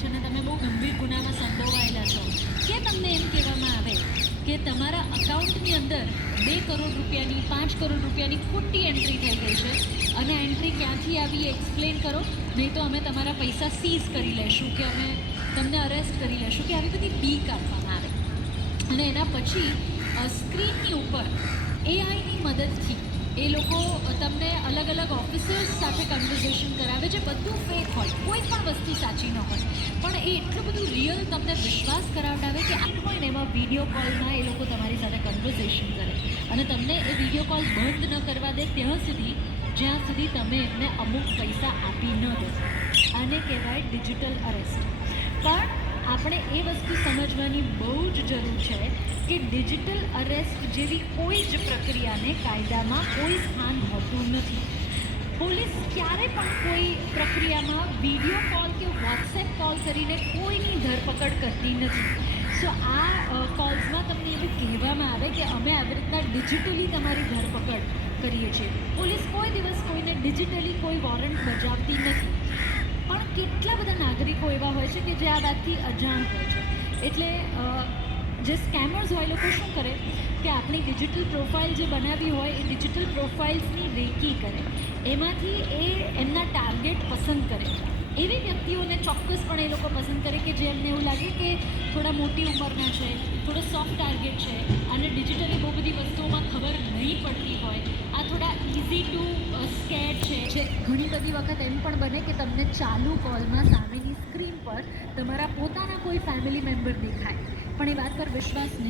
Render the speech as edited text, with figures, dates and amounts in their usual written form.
છે અને તમે બહુ ગંભીર ગુનામાં સંડોવાયેલા છો, કે તમને એમ કહેવામાં આવે કે તમારા અકાઉન્ટની અંદર 2 કરોડ રૂપિયાની 5 કરોડ રૂપિયાની ખોટી એન્ટ્રી થઈ ગઈ છે અને આ એન્ટ્રી ક્યાંથી આવી એ એક્સપ્લેન કરો, નહીં તો અમે તમારા પૈસા સીઝ કરી લેશું, કે અમે તમને અરેસ્ટ કરી લેશું, કે આવી બધી બીક આપવામાં આવે. અને એના પછી સ્ક્રીનની ઉપર એઆઈની મદદથી એ લોકો તમને અલગ અલગ ઓફિસર્સ સાથે કન્વર્ઝેશન કરાવે છે. બધું ફેક હોય, કોઈ પણ વસ્તુ સાચી ન હોય, પણ એ એટલું બધું રિયલ તમને વિશ્વાસ કરાવડાવે કે આ હોય ને એમાં વિડીયો કોલમાં એ લોકો તમારી સાથે કન્વર્ઝેશન કરે અને તમને એ વિડીયો કોલ બંધ ન કરવા દે ત્યાં સુધી, જ્યાં સુધી તમે એમને અમુક પૈસા આપી ન દો. આને કહેવાય ડિજિટલ અરેસ્ટ. પણ આપણે એ વસ્તુ સમજવાની બહુ જ જરૂર છે કે ડિજિટલ અરેસ્ટ જેવી કોઈ જ પ્રક્રિયાને કાયદામાં કોઈ સ્થાન હોતું નથી. પોલીસ ક્યારે પણ કોઈ પ્રક્રિયામાં વિડીયો કોલ કે વોટ્સએપ કોલ કરીને કોઈની ધરપકડ કરતી નથી. સો આ કોલ્સમાં તમને એવું કહેવામાં આવે કે અમે આવી રીતના ડિજિટલી તમારી ધરપકડ કરીએ છીએ. પોલીસ કોઈ દિવસ કોઈને ડિજિટલી કોઈ વોરંટ બજાવતી નથી. પણ કેટલા બધા નાગરિકો એવા હોય છે કે જે આ વાતથી અજાણ હોય છે. એટલે જે સ્કેમર્સ હોય, લોકો શું કરે કે આપણી ડિજિટલ પ્રોફાઇલ જે બનાવી હોય એ ડિજિટલ પ્રોફાઇલ્સની રેકી કરે, એમાંથી એ એમના ટાર્ગેટ પસંદ કરે. એવી વ્યક્તિઓને ચોક્કસપણે એ લોકો પસંદ કરે કે જે એમને એવું લાગે કે થોડા મોટી ઉંમરના છે, થોડો સોફ્ટ ટાર્ગેટ છે અને ડિજિટલી બહુ બધી વસ્તુઓમાં ખબર નહીં પડતી હોય, આ થોડા ઇઝી ટુ સ્કેડ છે. ઘણી બધી વખત એમ પણ બને કે તમને ચાલુ કોલમાં સામેની સ્ક્રીન પર તમારા પોતાના કોઈ ફેમિલી મેમ્બર દેખાય, પણ એ વાત પર વિશ્વાસ નહીં